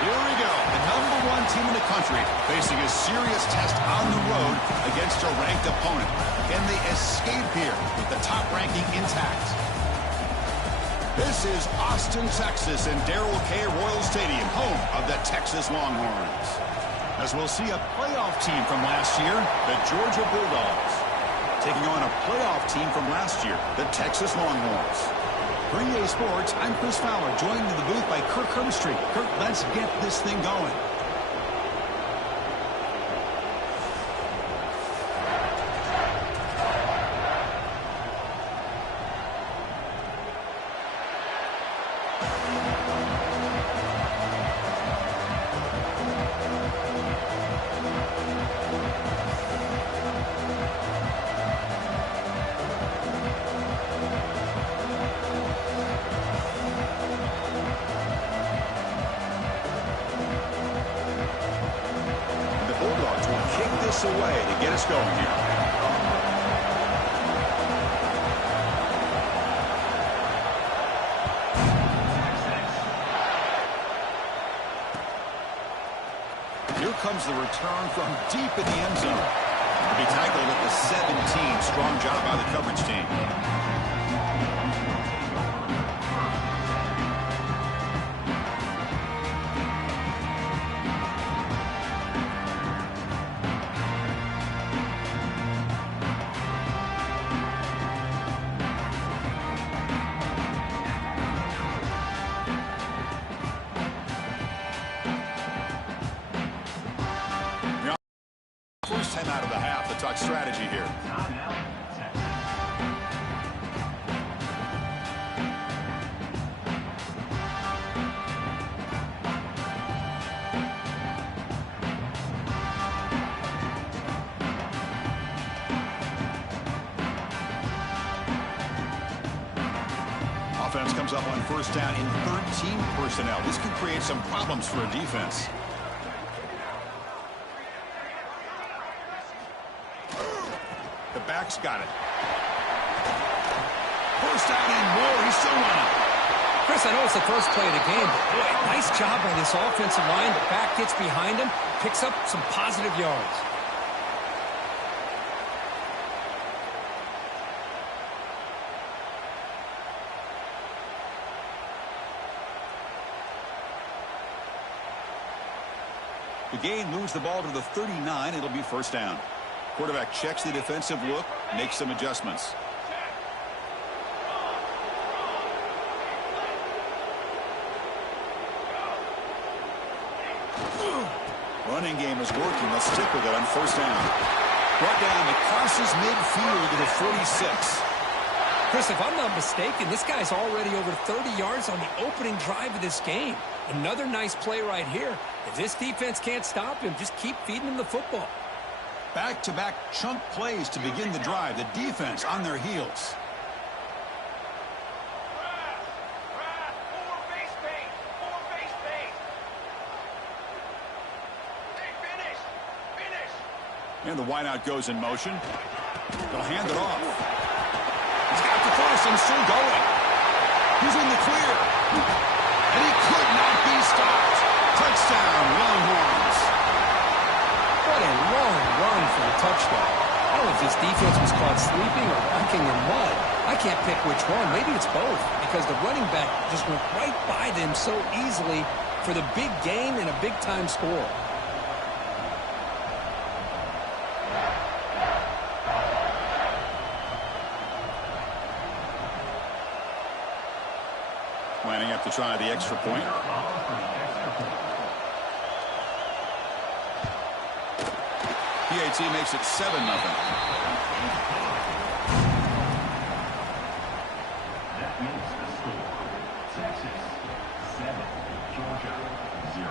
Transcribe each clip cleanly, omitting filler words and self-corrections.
Here we go. The #1 team in the country facing a serious test on the road against a ranked opponent. Can they escape here with the top ranking intact? This is Austin, Texas, and Darrell K. Royal Stadium, home of the Texas Longhorns. As we'll see a playoff team from last year, the Georgia Bulldogs, taking on a playoff team from last year, the Texas Longhorns. For EA Sports, I'm Chris Fowler, joined in the booth by Kirk Herbstreit. Kirk, let's get this thing going. Away to get us going here. Here comes the return from deep in the end zone. To be tackled at the 17. Strong job by the coverage team. First 10 out of the half to talk strategy here. Offense comes up on first down in 13 personnel. This can create some problems for a defense. The back's got it. First down and more. He's still running. Chris, I know it's the first play of the game, but boy, nice job by this offensive line. The back gets behind him, picks up some positive yards. The gain moves the ball to the 39. It'll be first down. Quarterback checks the defensive look, makes some adjustments. Running game is working. Let's stick with it on first down. Brought down. It crosses midfield to the 46. Chris, if I'm not mistaken, this guy's already over 30 yards on the opening drive of this game. Another nice play right here. If this defense can't stop him, just keep feeding him the football. Back-to-back chunk plays to begin the drive. The defense on their heels. And the wideout goes in motion. They'll hand it off. He's got the first and still going. He's in the clear. And he could not be stopped. Touchdown, Longhorns. What a long run for a touchdown. I don't know if this defense was caught sleeping or walking in mud. I can't pick which one. Maybe it's both, because the running back just went right by them so easily for the big gain and a big-time score. Lining up to try the extra point. PAT makes it 7-0. That makes the score. Texas 7, Georgia 0.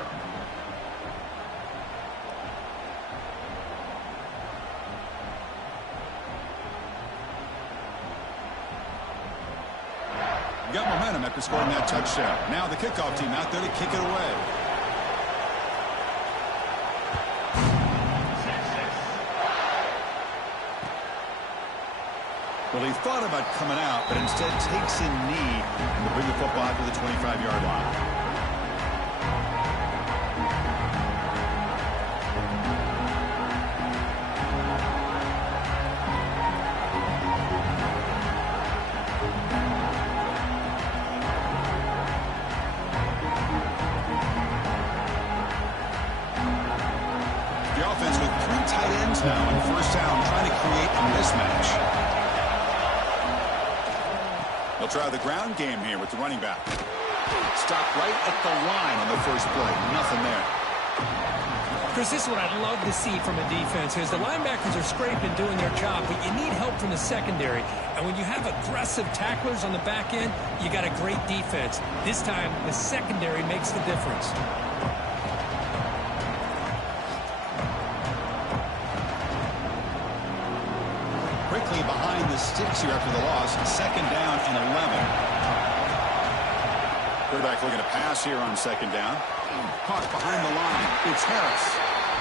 Got momentum after scoring that touchdown. Now the kickoff team out there to kick it away. Well, he thought about coming out, but instead takes a knee to bring the football out to the 25-yard line. downs now, and first down trying to create a mismatch. They'll try the ground game here with the running back. Stopped right at the line on the first play. Nothing there. Chris, this is what I'd love to see from a defense is the linebackers are scraping, doing their job, but you need help from the secondary. And when you have aggressive tacklers on the back end, you got a great defense. This time, the secondary makes the difference. Quickly behind the sticks here after the loss. Second down and 11. Quarterback looking to pass here on second down. Caught behind the line. It's Harris.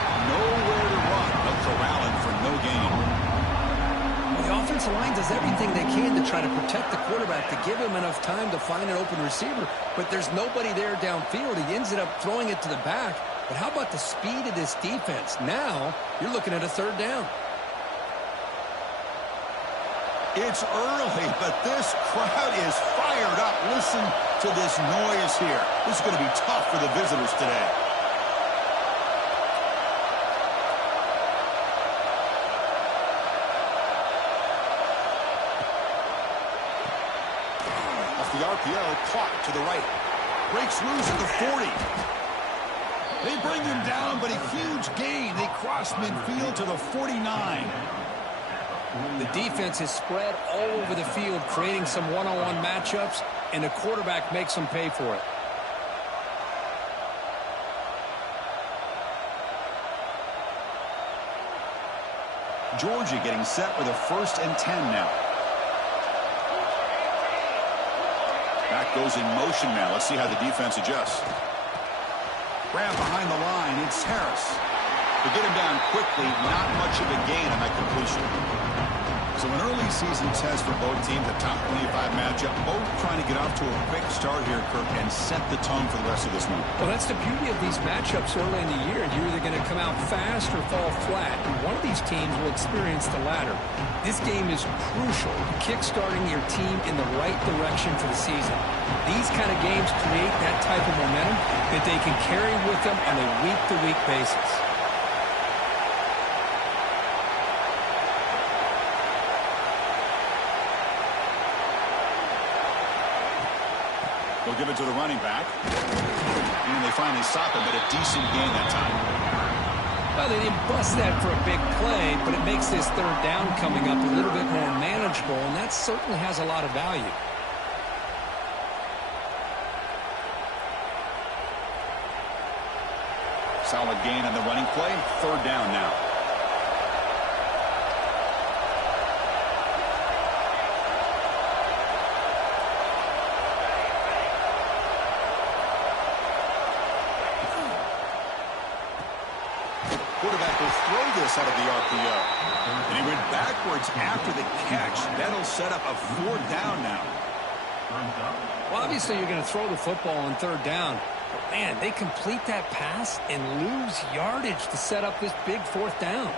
Nowhere to run. They'll corral him for no gain. Well, the offensive line does everything they can to try to protect the quarterback, to give him enough time to find an open receiver. But there's nobody there downfield. He ends up throwing it to the back. But how about the speed of this defense? Now you're looking at a third down. It's early, but this crowd is fired up. Listen to this noise here. This is going to be tough for the visitors today. Off the RPO, caught to the right. Breaks loose at the 40. They bring him down, but a huge gain. They cross midfield to the 49. The defense is spread all over the field, creating some one-on-one matchups, and the quarterback makes them pay for it. Georgia getting set with a 1st and 10 now. Back goes in motion now. Let's see how the defense adjusts. Grab behind the line. It's Harris. To get him down quickly, not much of a gain on that completion. So an early season test for both teams, a top 25 matchup, both trying to get off to a quick start here, Kirk, and set the tone for the rest of this one. Well, that's the beauty of these matchups early in the year. You're either going to come out fast or fall flat, and one of these teams will experience the latter. This game is crucial, kick-starting your team in the right direction for the season. These kind of games create that type of momentum that they can carry with them on a week-to-week basis. They'll give it to the running back. And they finally stop him, but a decent gain that time. Well, they didn't bust that for a big play, but it makes this third down coming up a little bit more manageable, and that certainly has a lot of value. Solid gain on the running play. Third down now. Quarterback will throw this out of the RPO. And he went backwards after the catch. That'll set up a 4th down now. Well, obviously you're going to throw the football on third down. But, man, they complete that pass and lose yardage to set up this big 4th down.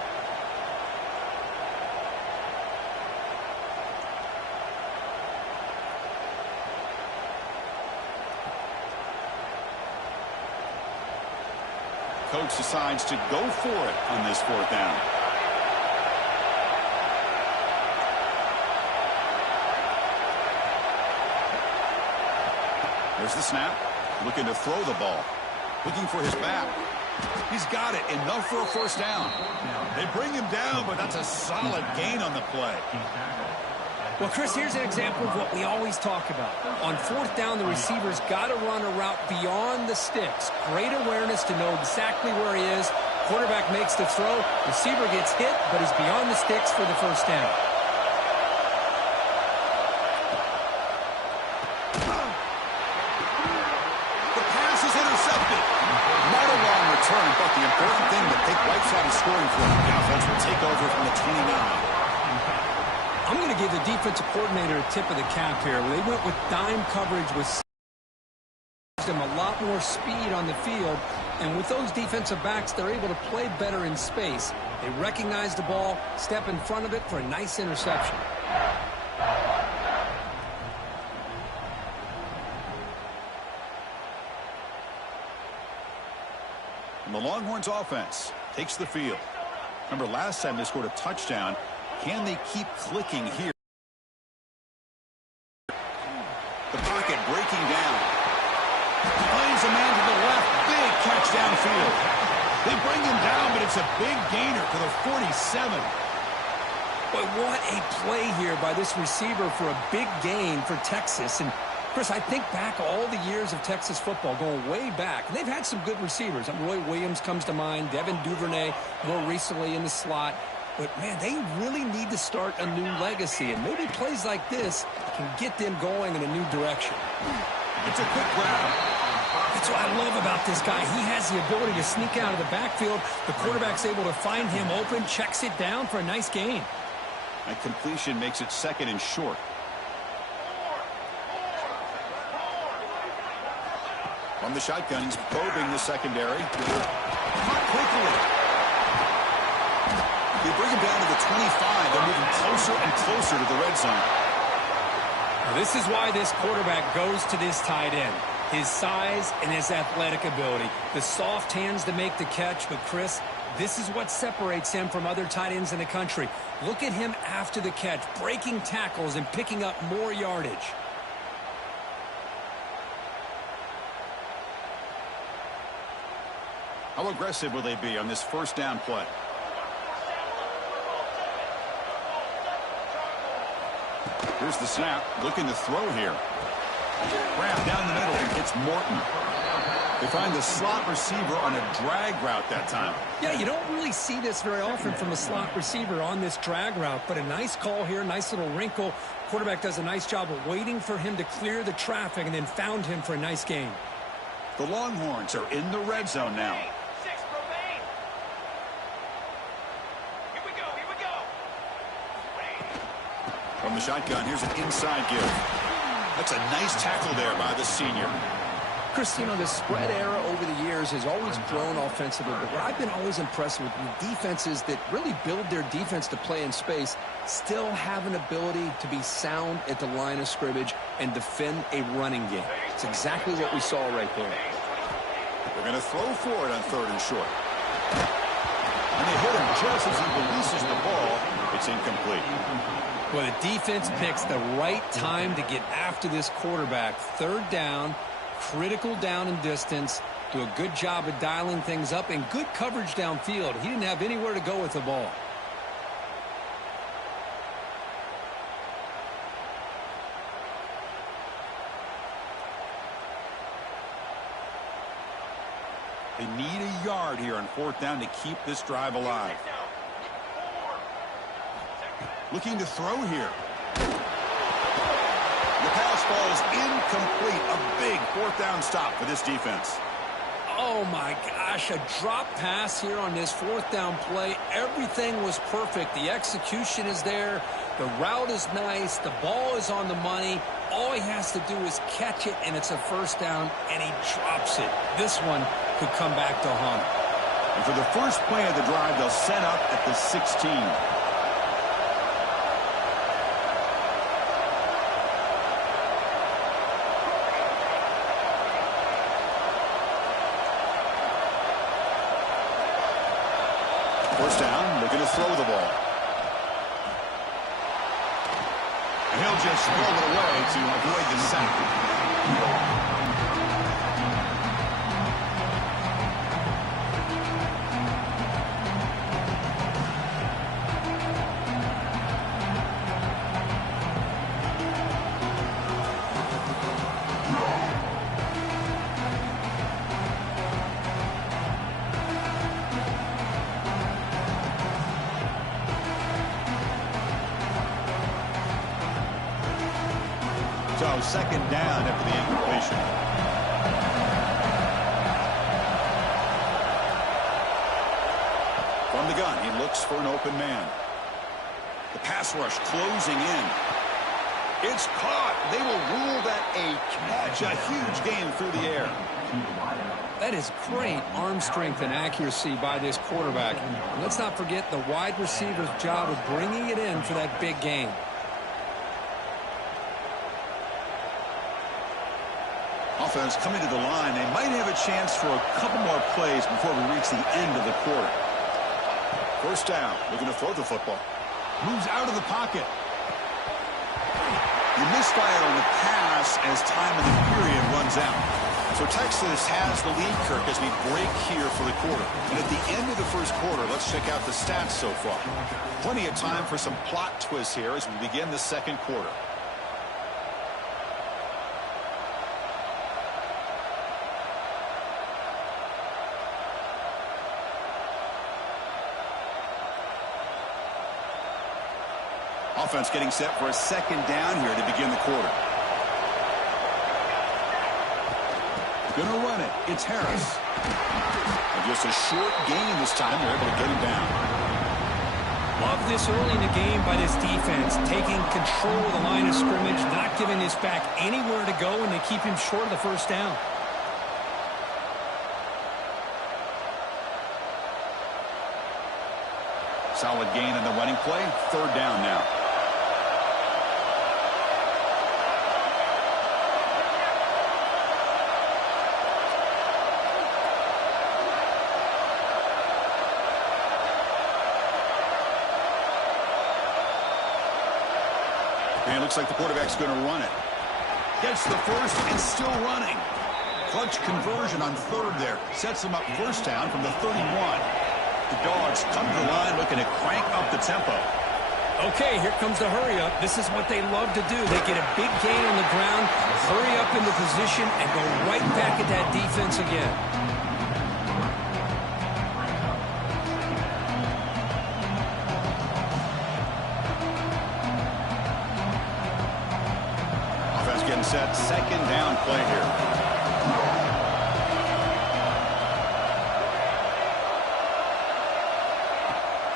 Coach decides to go for it on this 4th down. There's the snap. Looking to throw the ball. Looking for his back. He's got it. Enough for a 1st down. They bring him down, but that's a solid gain on the play. Well, Chris, here's an example of what we always talk about. On 4th down, the receiver's got to run a route beyond the sticks. Great awareness to know exactly where he is. Quarterback makes the throw. Receiver gets hit, but is beyond the sticks for the 1st down. The pass is intercepted. Not a long return, but the important thing that take right side of scoring for him. The offense will take over from the 29. I'm going to give the defensive coordinator a tip of the cap here. They went with dime coverage with them a lot more speed on the field. And with those defensive backs, they're able to play better in space. They recognize the ball, step in front of it for a nice interception. And the Longhorns offense takes the field. Remember, last time they scored a touchdown. Can they keep clicking here? The pocket breaking down. Plays a man to the left. Big catch downfield. They bring him down, but it's a big gainer for the 47. But what a play here by this receiver for a big gain for Texas. And, Chris, I think back all the years of Texas football, going way back. And they've had some good receivers. Roy Williams comes to mind, Devin Duvernay more recently in the slot. But, man, they really need to start a new legacy. And maybe plays like this can get them going in a new direction. It's a quick grab. That's what I love about this guy. He has the ability to sneak out of the backfield. The quarterback's able to find him open, checks it down for a nice gain. That completion makes it second and short. From the shotgun, he's probing the secondary. Caught quickly. They bring him down to the 25. They're moving closer and closer to the red zone. Now, this is why this quarterback goes to this tight end. His size and his athletic ability. The soft hands to make the catch, but Chris, this is what separates him from other tight ends in the country. Look at him after the catch, breaking tackles and picking up more yardage. How aggressive will they be on this first down play? Here's the snap, looking to throw here. Grab down the middle, it's Morton. They find the slot receiver on a drag route that time. Yeah, you don't really see this very often from a slot receiver on this drag route, but a nice call here, nice little wrinkle. Quarterback does a nice job of waiting for him to clear the traffic and then found him for a nice gain. The Longhorns are in the red zone now. From the shotgun, here's an inside give. That's a nice tackle there by the senior. Chris, you know, the spread era over the years has always grown offensively, but what I've been always impressed with defenses that really build their defense to play in space still have an ability to be sound at the line of scrimmage and defend a running game. It's exactly what we saw right there. They're going to throw for it on third and short. And they hit him just as he releases the ball. It's incomplete. Well, the defense picks the right time to get after this quarterback. Third down, critical down and distance. Do a good job of dialing things up and good coverage downfield. He didn't have anywhere to go with the ball. They need a yard here on fourth down to keep this drive alive. Looking to throw here. The pass falls incomplete. A big fourth down stop for this defense. Oh, my gosh, a drop pass here on this fourth down play. Everything was perfect. The execution is there. The route is nice. The ball is on the money. All he has to do is catch it, and it's a first down, and he drops it. This one could come back to haunt. And for the first play of the drive, they'll set up at the 16. First down, looking to throw the ball. And he'll just roll it away to avoid the sack. So second down after the incompletion. From the gun, he looks for an open man. The pass rush closing in. It's caught. They will rule that a catch. A huge gain through the air. That is great arm strength and accuracy by this quarterback. And let's not forget the wide receiver's job of bringing it in for that big gain. Offense coming to the line. They might have a chance for a couple more plays before we reach the end of the quarter. First down, looking to throw the football. Moves out of the pocket. He misfired on the pass as time in the period runs out. So Texas has the lead, Kirk, as we break here for the quarter. And at the end of the first quarter, let's check out the stats so far. Plenty of time for some plot twists here as we begin the second quarter. Offense getting set for a second down here to begin the quarter. Gonna run it. It's Harris. And just a short gain this time. They're able to get him down. Love this early in the game by this defense, taking control of the line of scrimmage, not giving this back anywhere to go, and they keep him short of the first down. Solid gain in the running play. Third down now. And it looks like the quarterback's going to run it. Gets the first and still running. Clutch conversion on third there. Sets him up first down from the 31. The Dogs come to the line looking to crank up the tempo. Okay, here comes the hurry up. This is what they love to do. They get a big gain on the ground, hurry up into position, and go right back at that defense again. Getting set, second down play here.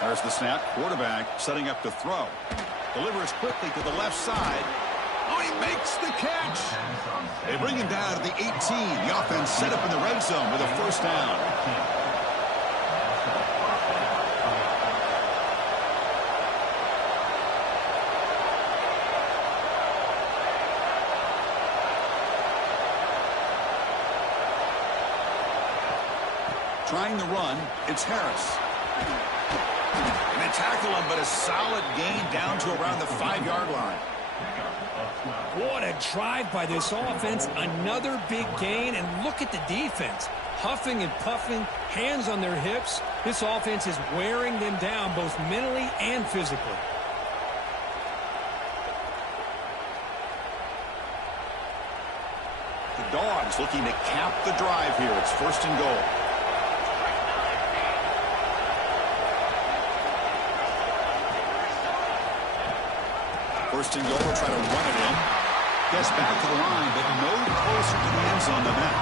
There's the snap. Quarterback setting up to throw. Delivers quickly to the left side. Oh, he makes the catch. They bring him down to the 18. The offense set up in the red zone with a first down. Trying to run, it's Harris. And they tackle him, but a solid gain down to around the 5-yard line. What a drive by this offense. Another big gain, and look at the defense. Huffing and puffing, hands on their hips. This offense is wearing them down both mentally and physically. The Dogs looking to cap the drive here. It's first and goal. First and goal, we'll try to run it in. Gets back to the line, but no closer to the end zone than that.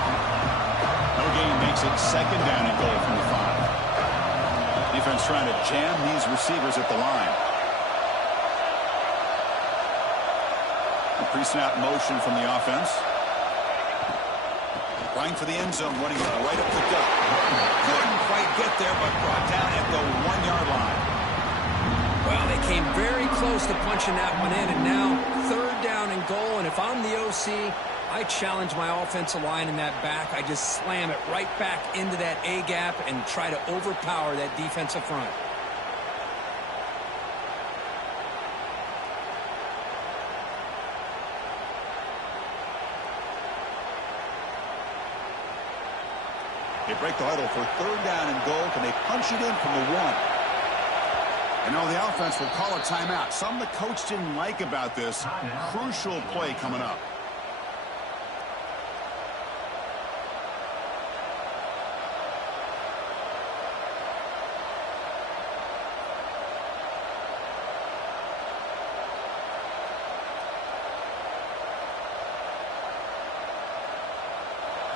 No gain makes it second down and goal from the 5. Defense trying to jam these receivers at the line. A pre-snap motion from the offense. Going for the end zone, running it right up the gut. Couldn't quite get there, but brought down at the 1-yard line. Well, they came very close to punching that one in, and now third down and goal. And if I'm the OC, I challenge my offensive line in that back. I just slam it right back into that A-gap and try to overpower that defensive front. They break the huddle for third down and goal. Can they punch it in from the 1? And now the offense will call a timeout. Something the coach didn't like about this. Crucial play coming up.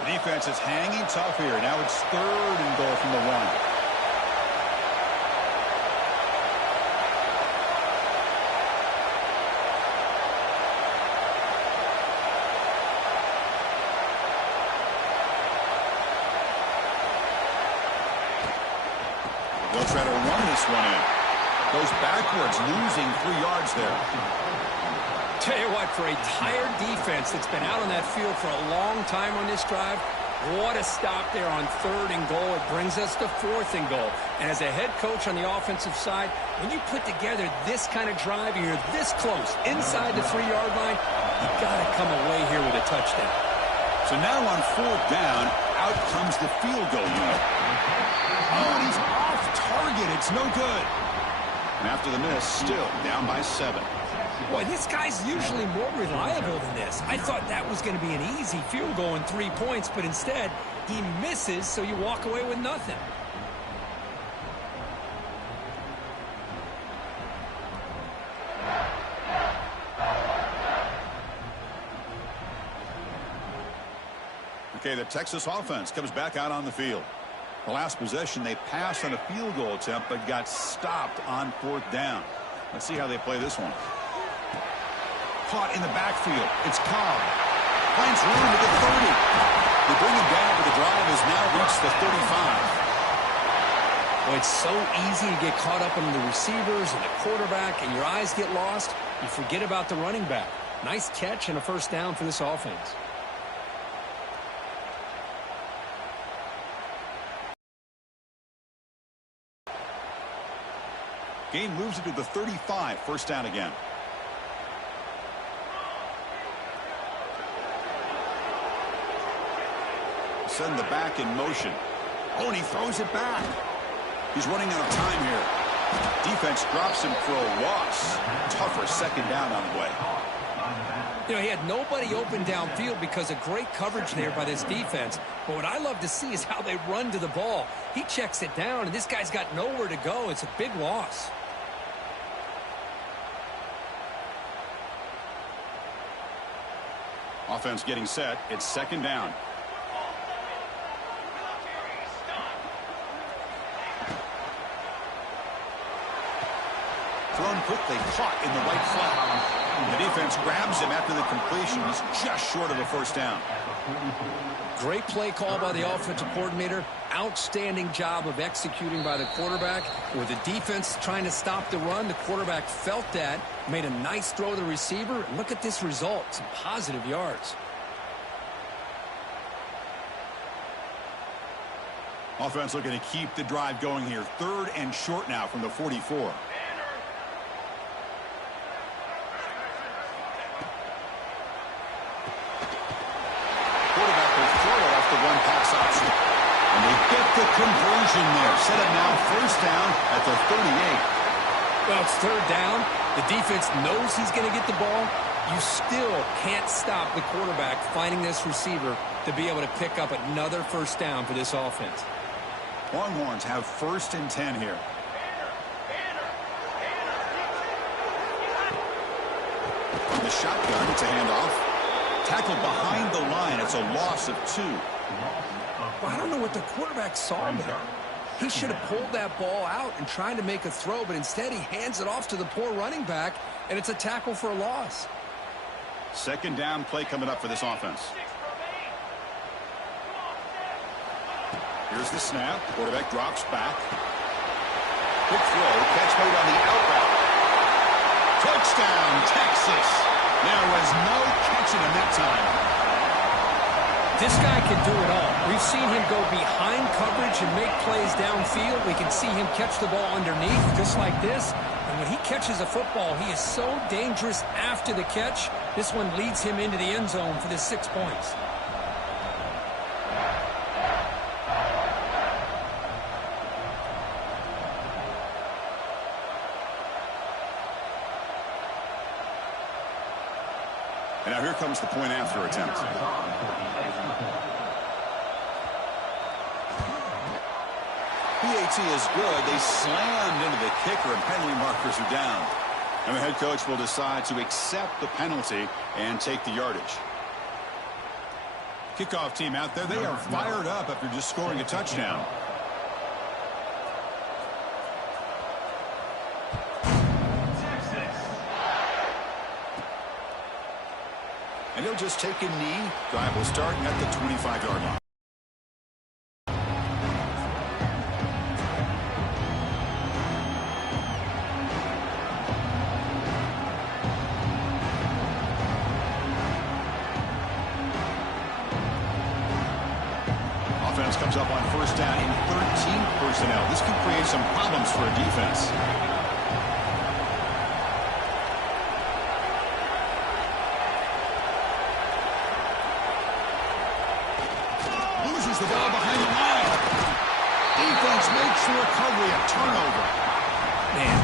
The defense is hanging tough here. Now it's third and goal from the 1. They'll try to run this one in. Goes backwards, losing 3 yards there. Tell you what, for a tired defense that's been out on that field for a long time on this drive, What a stop there on 3rd and goal. It brings us to 4th and goal. And as a head coach on the offensive side, when you put together this kind of drive and you're this close inside the 3-yard line, you got to come away here with a touchdown. So now on 4th down, out comes the field goal unit. Oh, and he's off target. It's no good. And after the miss, still down by 7. Boy, this guy's usually more reliable than this. I thought that was going to be an easy field goal and 3 points, but instead, he misses, so you walk away with nothing. Okay, the Texas offense comes back out on the field. The last possession, they passed on a field goal attempt, but got stopped on 4th down. Let's see how they play this one. Caught in the backfield. It's Cobb. Finds room to the 30. They bring him down, but the drive has now reached the 35. Well, it's so easy to get caught up in the receivers and the quarterback, and your eyes get lost. You forget about the running back. Nice catch and a 1st down for this offense. Gain moves it to the 35. 1st down again. Send the back in motion. Oh, and he throws it back. He's running out of time here. Defense drops him for a loss. Tougher 2nd down on the way. You know, he had nobody open downfield because of great coverage there by this defense. But what I love to see is how they run to the ball. He checks it down, and this guy's got nowhere to go. It's a big loss. Offense getting set. It's 2nd down. Thrown quickly, caught in the right flat. The defense grabs him after the completion. He's just short of a 1st down. Great play call by the offensive coordinator. Outstanding job of executing by the quarterback. With the defense trying to stop the run, the quarterback felt that, made a nice throw to the receiver. And look at this result. Some positive yards. Offense looking to keep the drive going here. 3rd and short now from the 44. And they get the conversion there. Set up now 1st down at the 38. Well, it's 3rd down. The defense knows he's going to get the ball. You still can't stop the quarterback finding this receiver to be able to pick up another 1st down for this offense. Longhorns have 1st and 10 here. From the shotgun, it's a handoff. Tackled behind the line. It's a loss of 2. Well, I don't know what the quarterback saw there. He should have pulled that ball out and tried to make a throw, but instead he hands it off to the poor running back, and it's a tackle for a loss. 2nd down play coming up for this offense. Here's the snap. Quarterback drops back. Quick throw. Catch made on the out route. Touchdown, Texas. There was no catching him that time. This guy can do it all. We've seen him go behind coverage and make plays downfield. We can see him catch the ball underneath just like this. And when he catches a football, he is so dangerous after the catch. This one leads him into the end zone for the 6 points. And now here comes the point after attempt. PAT is good. They slammed into the kicker, and penalty markers are down. And the head coach will decide to accept the penalty and take the yardage. Kickoff team out there, they are fired up after just scoring a touchdown. And he'll just take a knee. Drive will start at the 25-yard line. offense comes up on first down in 13 personnel. This could create some problems for a defense. Loses the ball behind the line. Defense makes the recovery, a turnover. Man,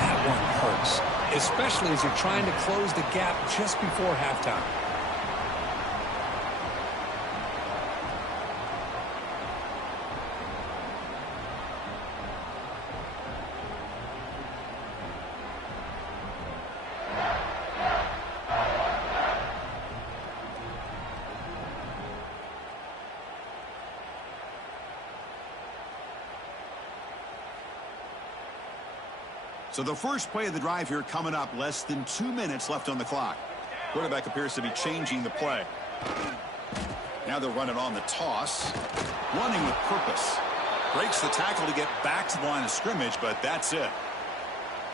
that one hurts, especially as you're trying to close the gap just before halftime. So the first play of the drive here coming up, less than 2 minutes left on the clock. Quarterback appears to be changing the play. Now they're running on the toss. Running with purpose. Breaks the tackle to get back to the line of scrimmage, but that's it.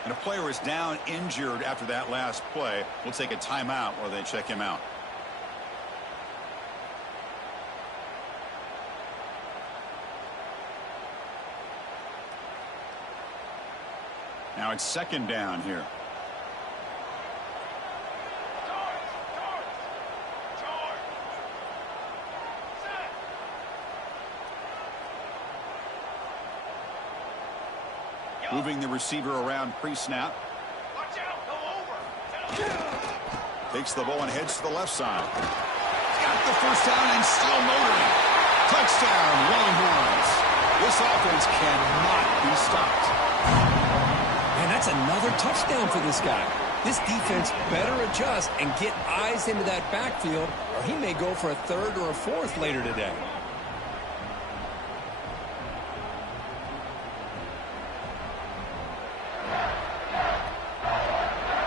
And a player is down injured after that last play. We'll take a timeout while they check him out. Now it's second down here. Moving the receiver around pre-snap. Takes the ball and heads to the left side. Got the first down and still motoring. Touchdown, Longhorns. This offense cannot be stopped. And that's another touchdown for this guy. This defense better adjust and get eyes into that backfield, or he may go for a third or a fourth later today.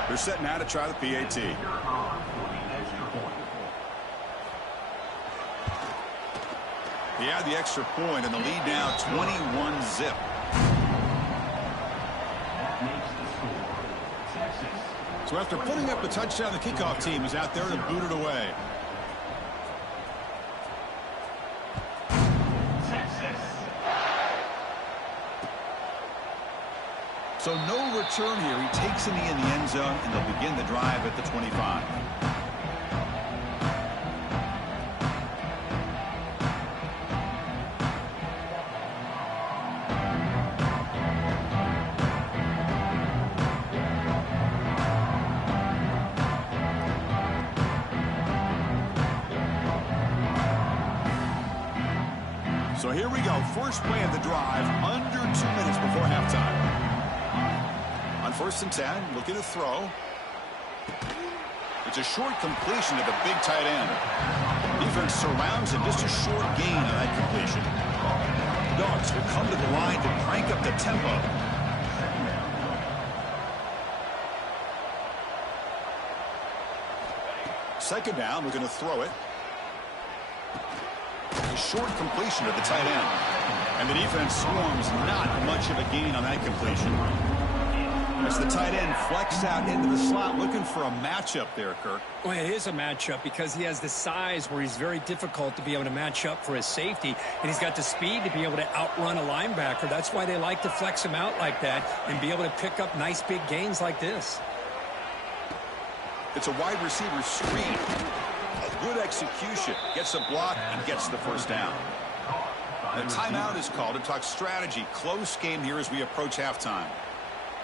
They're setting out to try the PAT. He had the extra point, and the lead now 21-zip. So after putting up the touchdown, the kickoff team is out there to boot it away. So no return here. He takes a knee in the end zone, and they'll begin the drive at the 25. So here we go. First play of the drive, under 2 minutes before halftime. On first and 10, looking to throw. It's a short completion to the big tight end. Defense surrounds him, just a short gain on that completion. Dogs will come to the line to crank up the tempo. Second down, we're going to throw it. A short completion to the tight end. And the defense swarms, not much of a gain on that completion. As the tight end flexed out into the slot, looking for a matchup there, Kirk. Well, it is a matchup because he has the size where he's very difficult to be able to match up for his safety, and he's got the speed to be able to outrun a linebacker. That's why they like to flex him out like that and be able to pick up nice big gains like this. It's a wide receiver screen. A good execution. Gets a block and gets the first down. The timeout is called to talk strategy. Close game here as we approach halftime.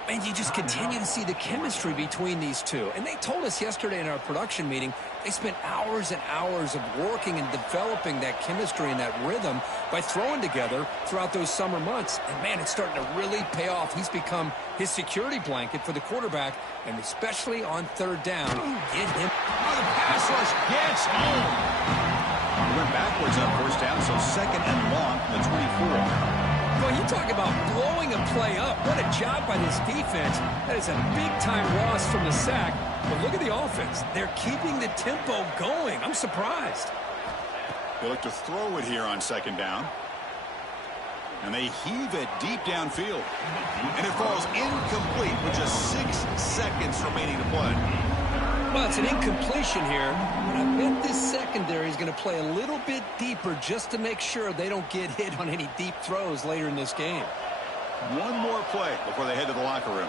And you just continue to see the chemistry between these two. And they told us yesterday in our production meeting, they spent hours and hours of working and developing that chemistry and that rhythm by throwing together throughout those summer months. And, man, it's starting to really pay off. He's become his security blanket for the quarterback, and especially on third down. Get him. Oh, the pass rush gets home. He went backwards on first down, so second and long from the 24. Well, you talk about blowing a play up. What a job by this defense. That is a big-time loss from the sack. But look at the offense. They're keeping the tempo going. I'm surprised. They look to throw it here on second down. And they heave it deep downfield. And it falls incomplete with just 6 seconds remaining to play. Well, it's an incompletion here, but I bet this secondary is going going to play a little bit deeper just to make sure they don't get hit on any deep throws later in this game. One more play before they head to the locker room.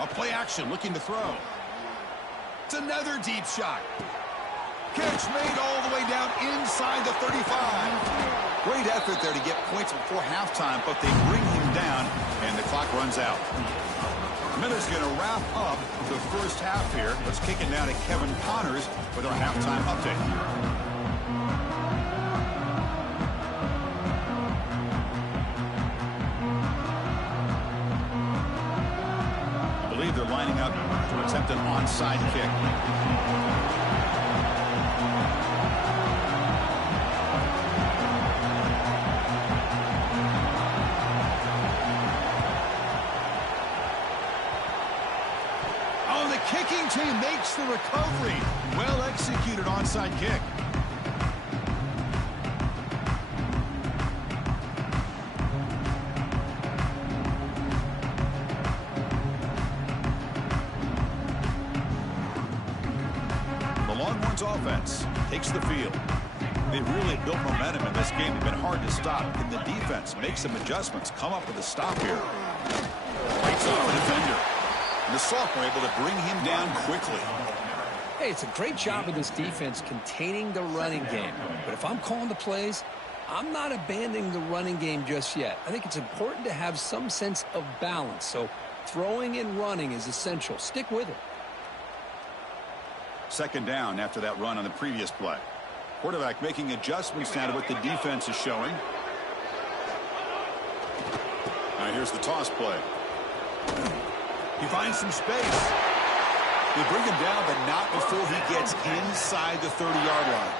A play action looking to throw. It's another deep shot. Catch made all the way down inside the 35. Great effort there to get points before halftime, but they bring him down, and the clock runs out. Miller's going to wrap up the first half here. Let's kick it down to Kevin Connors with our halftime update. They're lining up to attempt an onside kick. Oh, the kicking team makes the recovery. Well executed onside kick. Offense takes the field. They've really built momentum in this game. They've been hard to stop. Can the defense make some adjustments? Come up with a stop here. Breaks off the defender. And the sophomore able to bring him down quickly. Hey, it's a great job of this defense containing the running game. But if I'm calling the plays, I'm not abandoning the running game just yet. I think it's important to have some sense of balance. So throwing and running is essential. Stick with it. Second down after that run on the previous play. Quarterback making adjustments now to what the defense is showing. Now here's the toss play. He finds some space. They bring him down, but not before he gets inside the 30-yard line.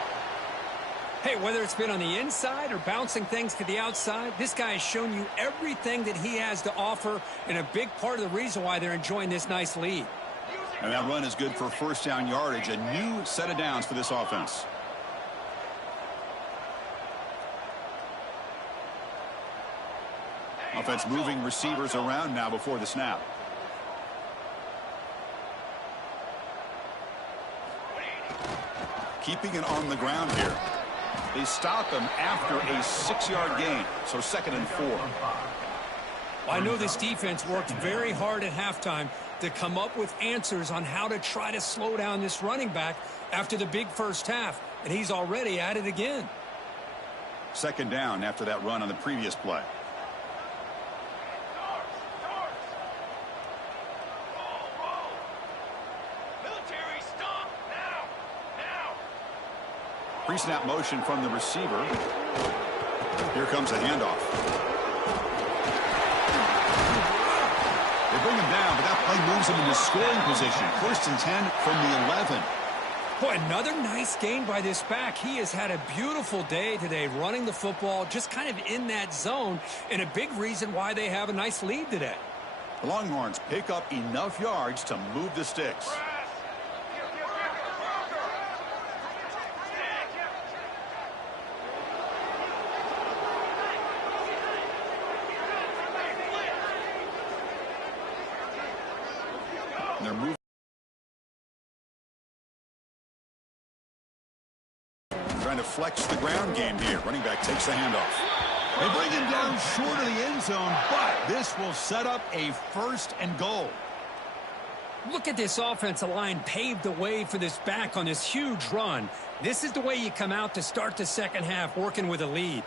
Hey, whether it's been on the inside or bouncing things to the outside, this guy has shown you everything that he has to offer, and a big part of the reason why they're enjoying this nice lead. And that run is good for first down yardage, a new set of downs for this offense. Offense moving receivers around now before the snap. Keeping it on the ground here. They stop him after a 6-yard gain, so 2nd and 4. I know this defense worked very hard at halftime to come up with answers on how to try to slow down this running back after the big first half, and he's already at it again. 2nd down after that run on the previous play. Pre-snap motion from the receiver. Here comes a handoff. They bring him down, but that play moves him into scoring position. 1st and 10 from the 11. Boy, another nice gain by this back. He has had a beautiful day today running the football, just kind of in that zone, and a big reason why they have a nice lead today. The Longhorns pick up enough yards to move the sticks. And they're moving. Trying to flex the ground game here. Running back takes the handoff. They bring him down short of the end zone, but this will set up a 1st and goal. Look at this offensive line paved the way for this back on this huge run. This is the way you come out to start the second half, working with a lead.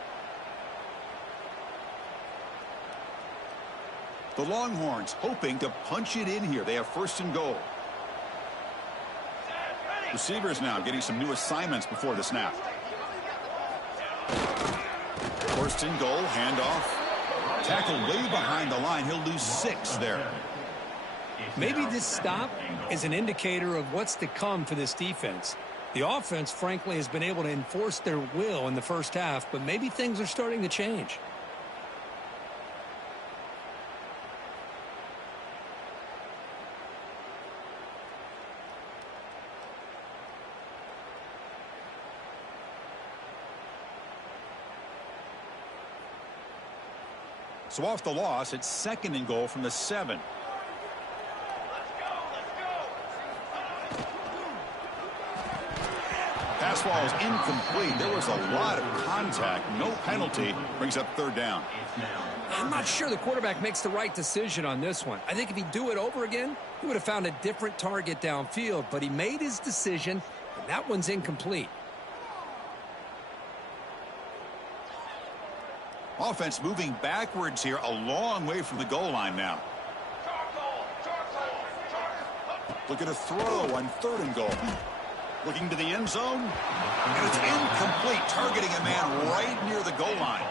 The Longhorns hoping to punch it in here. They have 1st and goal. Receivers now getting some new assignments before the snap. 1st and goal, handoff. Tackle way behind the line. He'll lose 6 there. Maybe this stop is an indicator of what's to come for this defense. The offense, frankly, has been able to enforce their will in the first half, but maybe things are starting to change. So off the loss, it's 2nd and goal from the 7. Pass ball is incomplete. There was a lot of contact. No penalty. Brings up 3rd down. I'm not sure the quarterback makes the right decision on this one. I think if he'd do it over again, he would have found a different target downfield, but he made his decision, and that one's incomplete. Offense moving backwards here, a long way from the goal line now. Look at a throw on 3rd and goal. Looking to the end zone, and it's incomplete, targeting a man right near the goal line.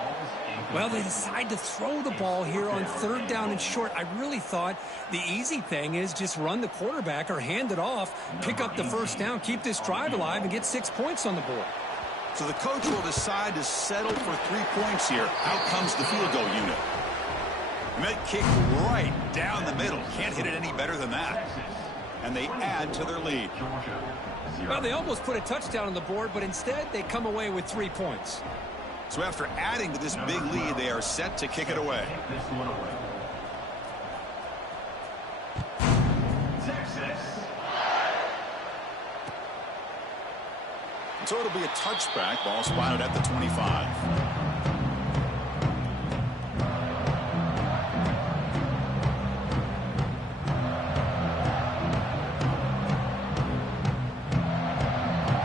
Well, they decide to throw the ball here on 3rd down and short. I really thought the easy thing is just run the quarterback or hand it off, pick up the 1st down, keep this drive alive, and get 6 points on the board. So the coach will decide to settle for 3 points here. Out comes the field goal unit. Met kick right down the middle. Can't hit it any better than that. And they add to their lead. Well, they almost put a touchdown on the board, but instead they come away with 3 points. So after adding to this big lead, they are set to kick it away. So it'll be a touchback. Ball spotted at the 25.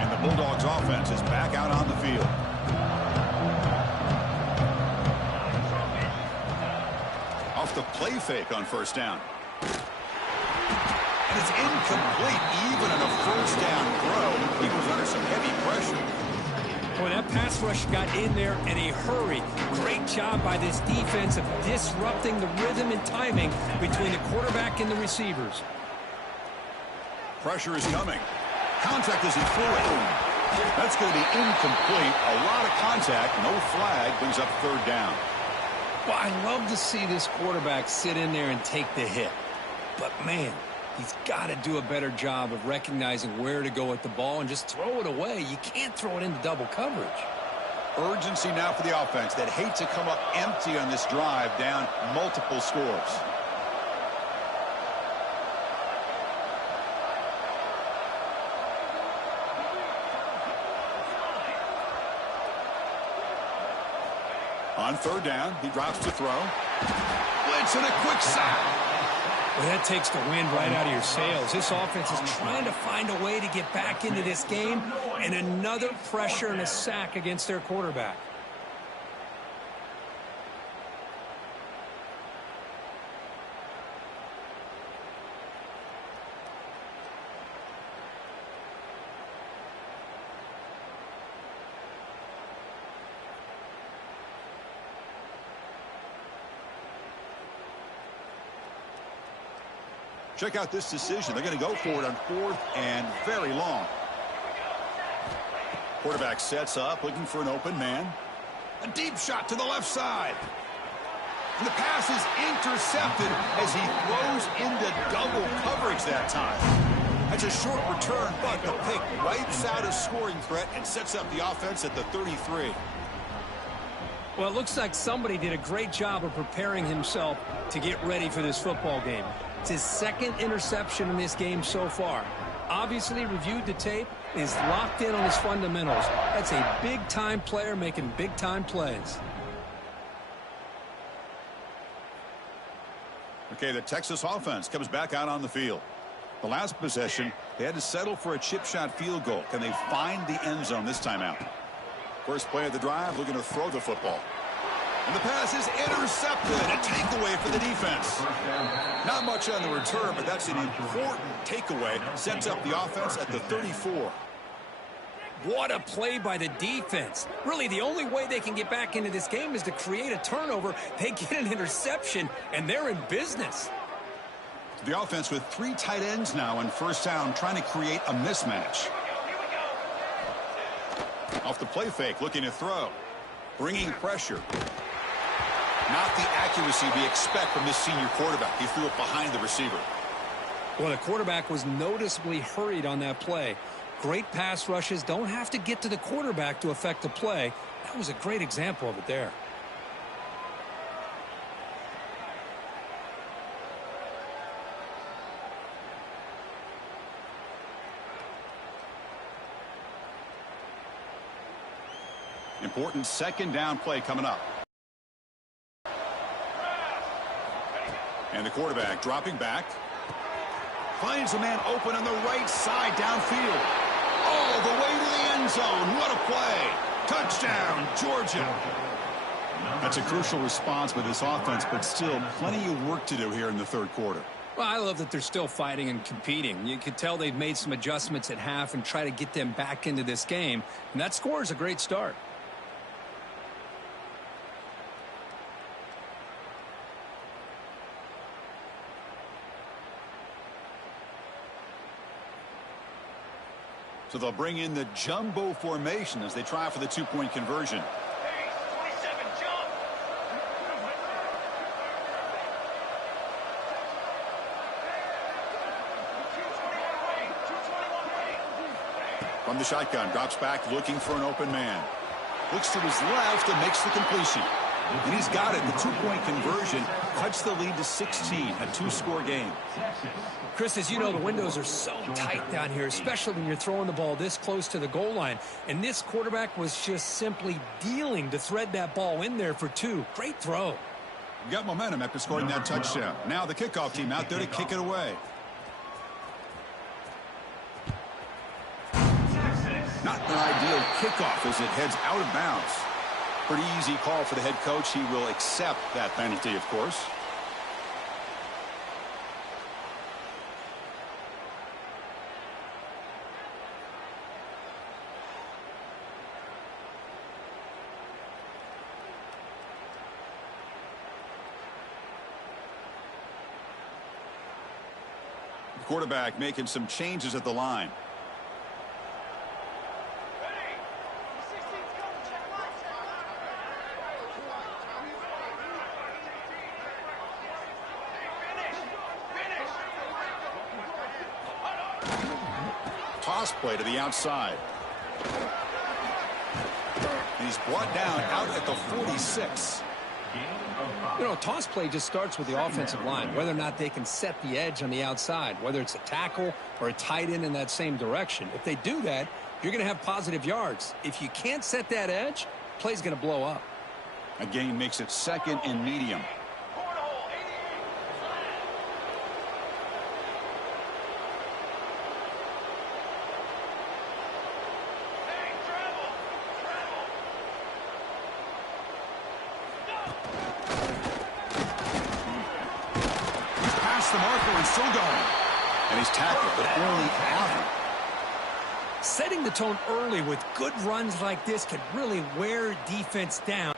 And the Bulldogs offense is back out on the field. Off the play fake on 1st down. And it's incomplete, even on a 1st down throw. He was under some heavy pressure. Boy, that pass rush got in there in a hurry. Great job by this defense of disrupting the rhythm and timing between the quarterback and the receivers. Pressure is coming. Contact as he threw it. That's going to be incomplete. A lot of contact. No flag. Brings up 3rd down. Well, I love to see this quarterback sit in there and take the hit. But, man, he's got to do a better job of recognizing where to go with the ball and just throw it away. You can't throw it into double coverage. Urgency now for the offense that hate to come up empty on this drive, down multiple scores. On 3rd down, he drops to throw. Blitz and a quick sack. Well, that takes the wind right out of your sails. This offense is trying to find a way to get back into this game, and another pressure and a sack against their quarterback. Check out this decision. They're going to go for it on 4th and very long. Quarterback sets up, looking for an open man. A deep shot to the left side. And the pass is intercepted as he throws into double coverage that time. That's a short return, but the pick wipes out a scoring threat and sets up the offense at the 33. Well, it looks like somebody did a great job of preparing himself to get ready for this football game. It's his 2nd interception in this game so far. Obviously reviewed the tape, is locked in on his fundamentals. That's a big-time player making big-time plays. Okay, the Texas offense comes back out on the field. The last possession, they had to settle for a chip shot field goal. Can they find the end zone this time out? First play of the drive, looking to throw the football. And the pass is intercepted. A takeaway for the defense. Not much on the return, but that's an important takeaway. Sets up the offense at the 34. What a play by the defense. Really, the only way they can get back into this game is to create a turnover. They get an interception, and they're in business. The offense with 3 tight ends now on 1st down, trying to create a mismatch. Off the play fake, looking to throw. Bringing pressure. Not the accuracy we expect from this senior quarterback. He threw it behind the receiver. Well, the quarterback was noticeably hurried on that play. Great pass rushes don't have to get to the quarterback to affect the play. That was a great example of it there. Important second down play coming up. And the quarterback dropping back. Finds a man open on the right side downfield. All the way to the end zone. What a play. Touchdown, Georgia. That's a crucial response by this offense, but still plenty of work to do here in the third quarter. Well, I love that they're still fighting and competing. You can tell they've made some adjustments at half and try to get them back into this game. And that score is a great start. So they'll bring in the jumbo formation as they try for the two-point conversion. From the shotgun, drops back looking for an open man. Looks to his left and makes the completion. And he's got it. The two-point conversion cuts the lead to 16, a two-score game. Chris, as you know, the windows are so tight down here, especially when you're throwing the ball this close to the goal line. And this quarterback was just simply dealing to thread that ball in there for two. Great throw. You got momentum after scoring that touchdown. Now the kickoff team out there to kick it away. Not an ideal kickoff as it heads out of bounds. Pretty easy call for the head coach. He will accept that penalty, of course. The quarterback making some changes at the line. Toss play to the outside. And he's brought down out at the 46. You know, toss play just starts with the offensive line, whether or not they can set the edge on the outside, whether it's a tackle or a tight end in that same direction. If they do that, you're going to have positive yards. If you can't set that edge, play's going to blow up. A gain makes it second and medium. The marker and still going. And he's tackled, but only half. Setting the tone early with good runs like this can really wear defense down.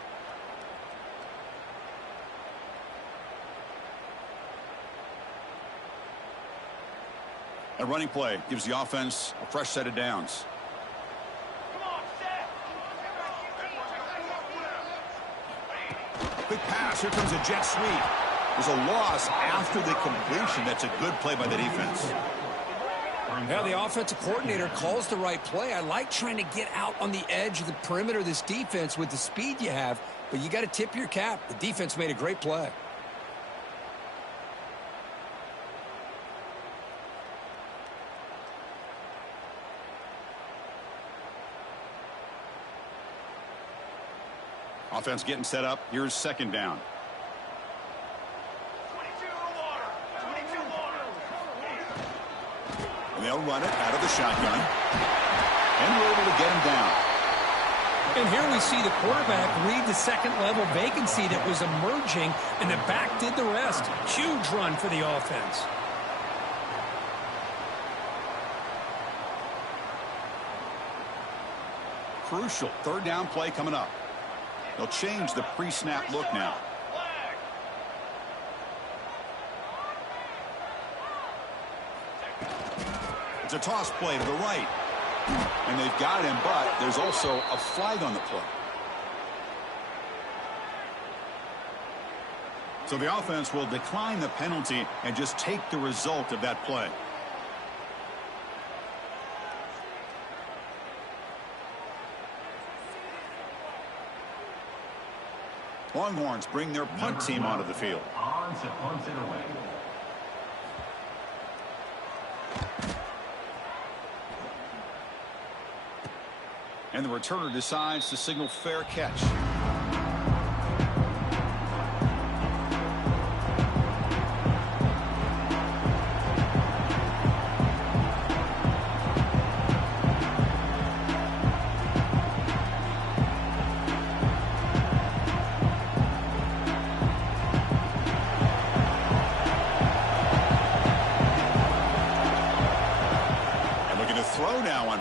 A running play gives the offense a fresh set of downs. Quick pass. Here comes a jet sweep. There's a loss after the completion. That's a good play by the defense. Yeah, the offensive coordinator calls the right play. I like trying to get out on the edge of the perimeter of this defense with the speed you have, but you got to tip your cap. The defense made a great play. Offense getting set up. Here's second down. And they'll run it out of the shotgun. And we're able to get him down. And here we see the quarterback read the second-level vacancy that was emerging, and the back did the rest. Huge run for the offense. Crucial third down play coming up. They'll change the pre-snap look now. It's a toss play to the right. And they've got him, but there's also a flag on the play. So the offense will decline the penalty and just take the result of that play. Longhorns bring their punt team onto the field. On to punt it away. And the returner decides to signal fair catch.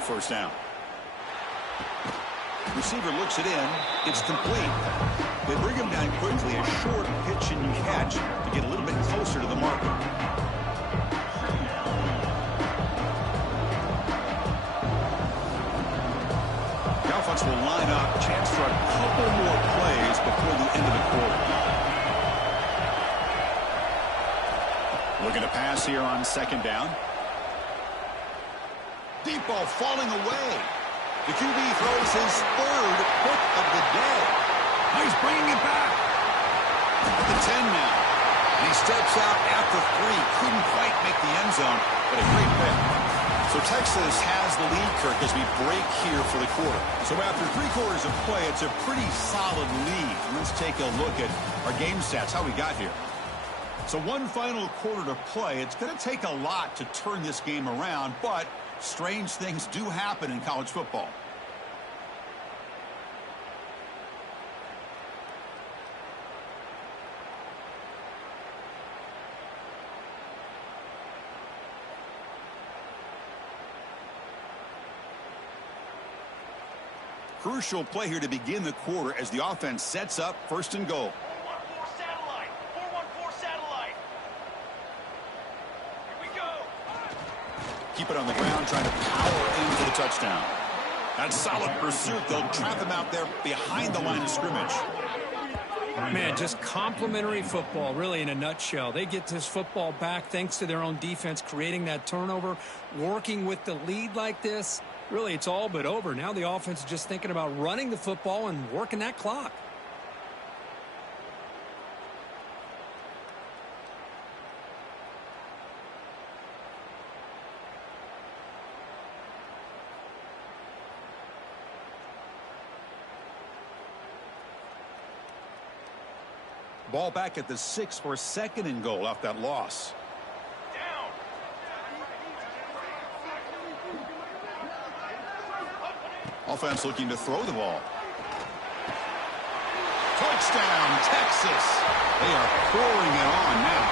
First down. Receiver looks it in. It's complete. They bring him down quickly. A short pitch and catch to get a little bit closer to the marker. The offense will line up. Chance for a couple more plays before the end of the quarter. Looking to pass here on second down. Deep ball falling away. The QB throws his third pick of the day. He's bringing it back. At the 10 now. And he steps out after 3. Couldn't quite make the end zone, but a great pick. So Texas has the lead, Kirk, as we break here for the quarter. So after 3 quarters of play, it's a pretty solid lead. Let's take a look at our game stats, how we got here. So one final quarter to play. It's going to take a lot to turn this game around, but strange things do happen in college football. Crucial play here to begin the quarter as the offense sets up first and goal. 414 satellite. 414 satellite. Here we go. Keep it on the ground, trying to power into the touchdown. That's solid pursuit. They'll trap him out there behind the line of scrimmage. Man, just complimentary football, really, in a nutshell. They get this football back thanks to their own defense, creating that turnover, working with the lead like this. Really, it's all but over. Now the offense is just thinking about running the football and working that clock. Ball back at the 6 for a second and goal off that loss. Down. Offense looking to throw the ball. Touchdown, Texas. They are pouring it on now.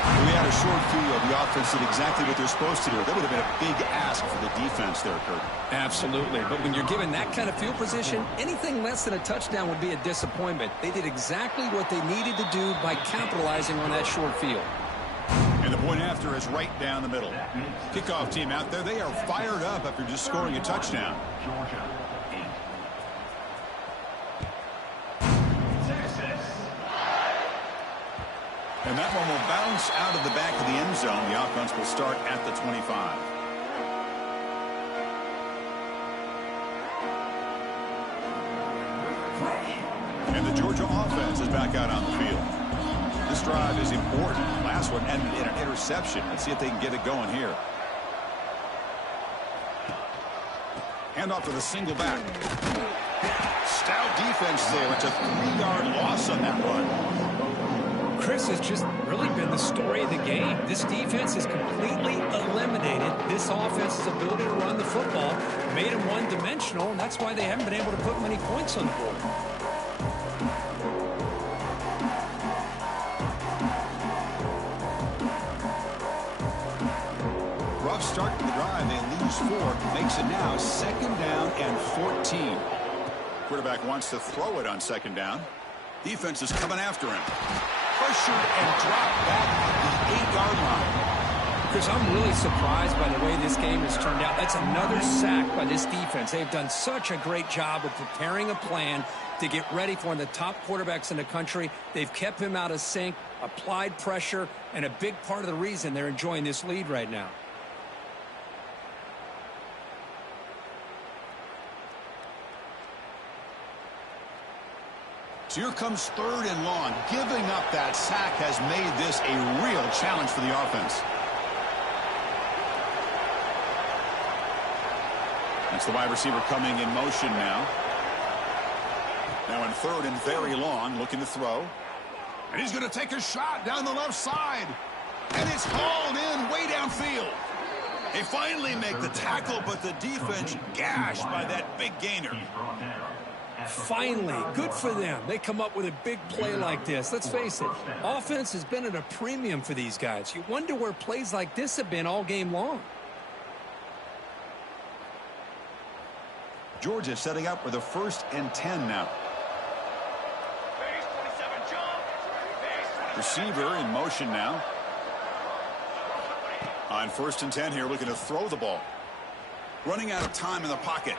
We had a short field. The offense did exactly what they're supposed to do. That would have been a big ask for the defense there, Kurt. Absolutely. But when you're given that kind of field position, anything less than a touchdown would be a disappointment. They did exactly what they needed to do by capitalizing on that short field. And the point after is right down the middle. Kickoff team out there, they are fired up after just scoring a touchdown. Georgia, 8. Texas. And that one will bounce out of the back of the end zone. The offense will start at the 25. And the Georgia offense is back out on the field. This drive is important. Last one ended in an interception. Let's see if they can get it going here. Hand off to the single back. Stout defense there. It's a 3-yard loss on that run. Chris has just really been the story of the game. This defense has completely eliminated this offense's ability to run the football, made them one-dimensional, and that's why they haven't been able to put many points on the board. Rough start to the drive. They lose 4. Makes it now 2nd down and 14. Quarterback wants to throw it on 2nd down. Defense is coming after him. Pressured and dropped back at the 8-yard line. Chris, I'm really surprised by the way this game has turned out. That's another sack by this defense. They've done such a great job of preparing a plan to get ready for one of the top quarterbacks in the country. They've kept him out of sync, applied pressure, and a big part of the reason they're enjoying this lead right now. So here comes 3rd and long. Giving up that sack has made this a real challenge for the offense. It's the wide receiver coming in motion now. Now in third and very long, looking to throw. And he's going to take a shot down the left side. And it's hauled in way downfield. They finally make the tackle, but the defense gashed by that big gainer. Finally, good for them. They come up with a big play like this. Let's face it, offense has been at a premium for these guys. You wonder where plays like this have been all game long. Georgia setting up for the 1st and 10 now. Base 27 jump. Base 27. Receiver in motion now. On 1st and 10 here, looking to throw the ball. Running out of time in the pocket.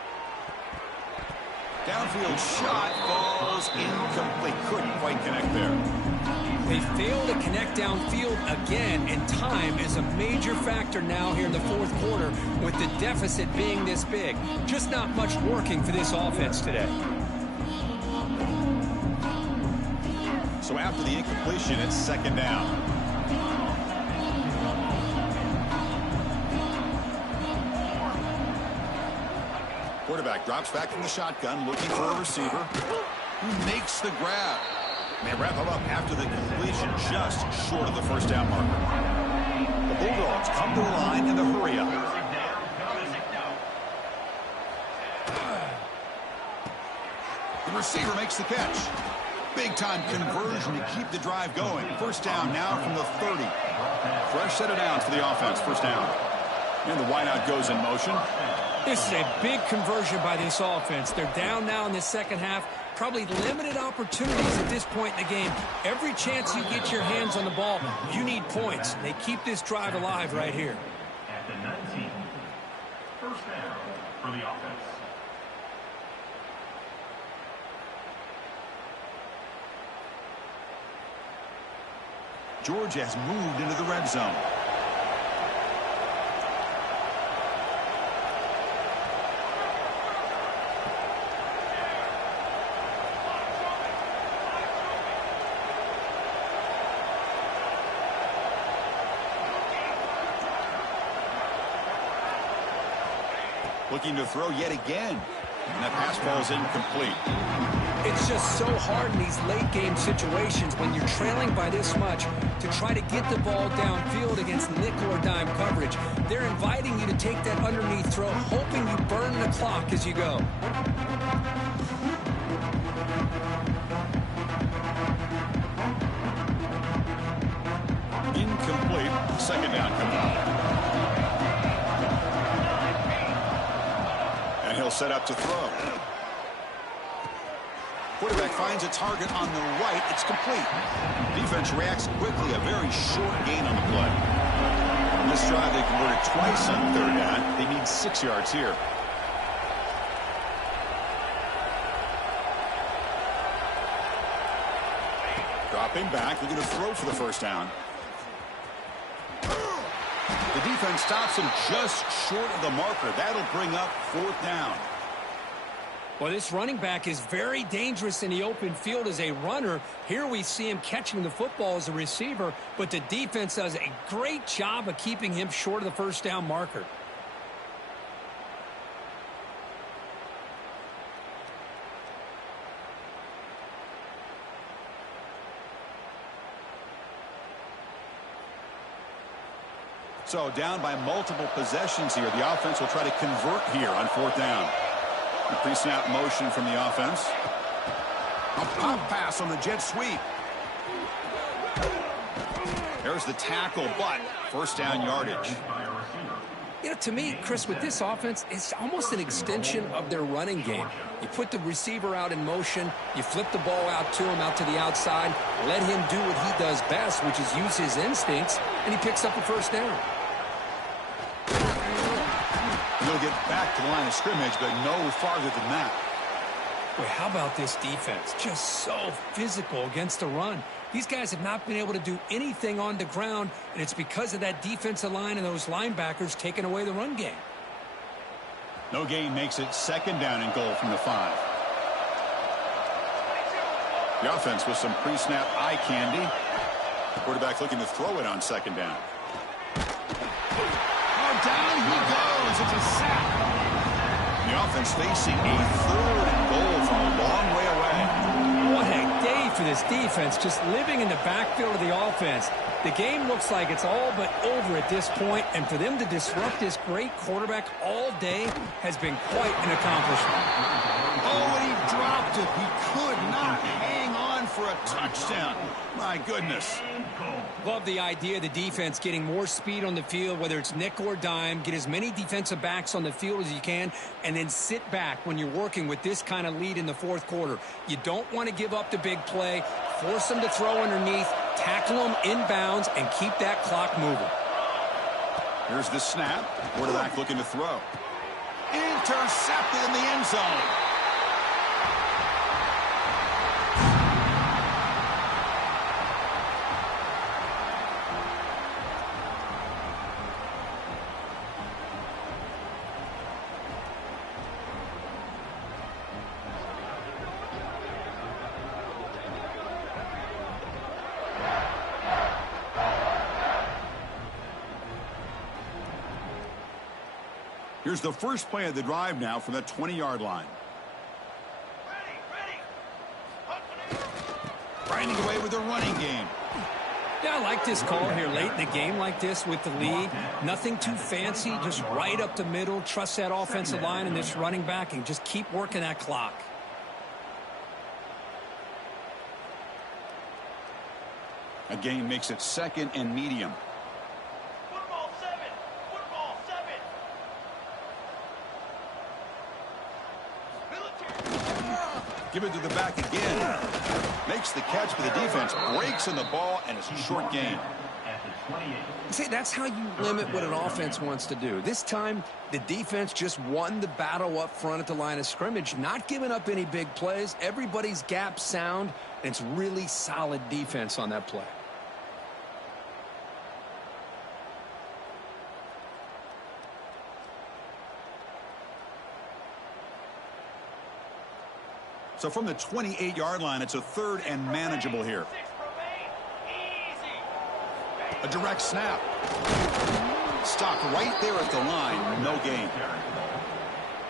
Downfield shot falls incomplete. Couldn't quite connect there. They fail to connect downfield again, and time is a major factor now here in the 4th quarter with the deficit being this big. Just not much working for this offense today. So after the incompletion, it's 2nd down. Quarterback drops back from the shotgun, looking for a receiver who makes the grab. And they wrap him up after the completion, just short of the 1st down marker. The Bulldogs come to the line in the hurry up. The receiver makes the catch. Big-time conversion to keep the drive going. 1st down now from the 30. Fresh set of downs for the offense. 1st down. And the wideout goes in motion. This is a big conversion by this offense. They're down now in the 2nd half. Probably limited opportunities at this point in the game. Every chance you get your hands on the ball, you need points. They keep this drive alive right here. At the 19. 1st down for the offense. Georgia has moved into the red zone. Looking to throw yet again. And that pass ball is incomplete. It's just so hard in these late-game situations when you're trailing by this much to try to get the ball downfield against nickel or dime coverage. They're inviting you to take that underneath throw, hoping you burn the clock as you go. Incomplete. 2nd down coming up. And he'll set up to throw. Quarterback finds a target on the right. It's complete. Defense reacts quickly. A very short gain on the play. On this drive, they converted twice on 3rd down. They need 6 yards here. Dropping back. They're going to throw for the 1st down. The defense stops him just short of the marker. That'll bring up 4th down. Well, this running back is very dangerous in the open field as a runner. Here we see him catching the football as a receiver, but the defense does a great job of keeping him short of the 1st down marker. So down by multiple possessions here. The offense will try to convert here on 4th down. A pre-snap motion from the offense. A pop pass on the jet sweep. There's the tackle, but 1st down yardage. You know, to me, Chris, with this offense, it's almost an extension of their running game. You put the receiver out in motion, you flip the ball out to him, out to the outside, let him do what he does best, which is use his instincts, and he picks up a 1st down. He'll get back to the line of scrimmage, but no farther than that. Boy, how about this defense? Just so physical against the run. These guys have not been able to do anything on the ground, and it's because of that defensive line and those linebackers taking away the run game. No gain makes it 2nd down and goal from the 5. The offense with some pre-snap eye candy. The quarterback looking to throw it on 2nd down. Oh, down he goes. It's a sack. offense facing a 3rd and goal from a long way away. What a day for this defense, just living in the backfield of the offense. The game looks like it's all but over at this point, and for them to disrupt this great quarterback all day has been quite an accomplishment. Oh, and he dropped it. He could not hang on for a touchdown. My goodness. Love the idea of the defense getting more speed on the field, whether it's nickel or dime. Get as many defensive backs on the field as you can, and then sit back when you're working with this kind of lead in the 4th quarter. You don't want to give up the big play. Force them to throw underneath, tackle them inbounds, and keep that clock moving. Here's the snap. Quarterback looking to throw. Intercepted in the end zone. Here's the first play of the drive now from the 20-yard line. Grinding away with the running game. Yeah, I like this call here late in the game like this with the lead. Nothing too fancy, just right up the middle. Trust that offensive line and this running back and just keep working that clock. A gain makes it 2nd and medium. Give it to the back again. Makes the catch, but the defense breaks on the ball, and it's a short gain. See, that's how you limit what an offense wants to do. This time, the defense just won the battle up front at the line of scrimmage, not giving up any big plays. Everybody's gap sound, and it's really solid defense on that play. So from the 28-yard line, it's a 3rd and manageable here. A direct snap. Stopped right there at the line. No gain.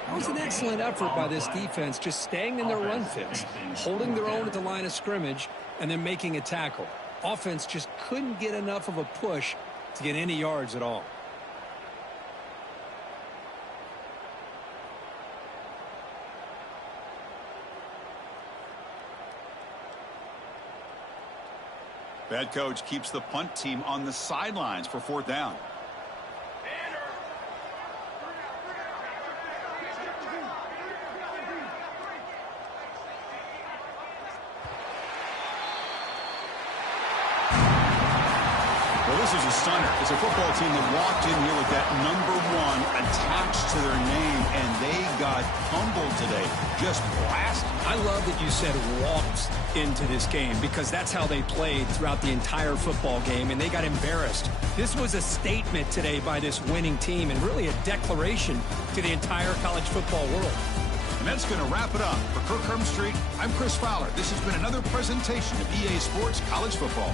That was an excellent effort by this defense, just staying in their run fits, holding their own at the line of scrimmage, and then making a tackle. Offense just couldn't get enough of a push to get any yards at all. The head coach keeps the punt team on the sidelines for 4th down. Well, this is a stunner. It's a football team that walked in here with that #1 attached to their name, and they got humbled today. Just blasted. I love that you said walked into this game because that's how they played throughout the entire football game, and they got embarrassed. This was a statement today by this winning team and really a declaration to the entire college football world. And that's going to wrap it up. For Kirk Street, I'm Chris Fowler. This has been another presentation of EA Sports College Football.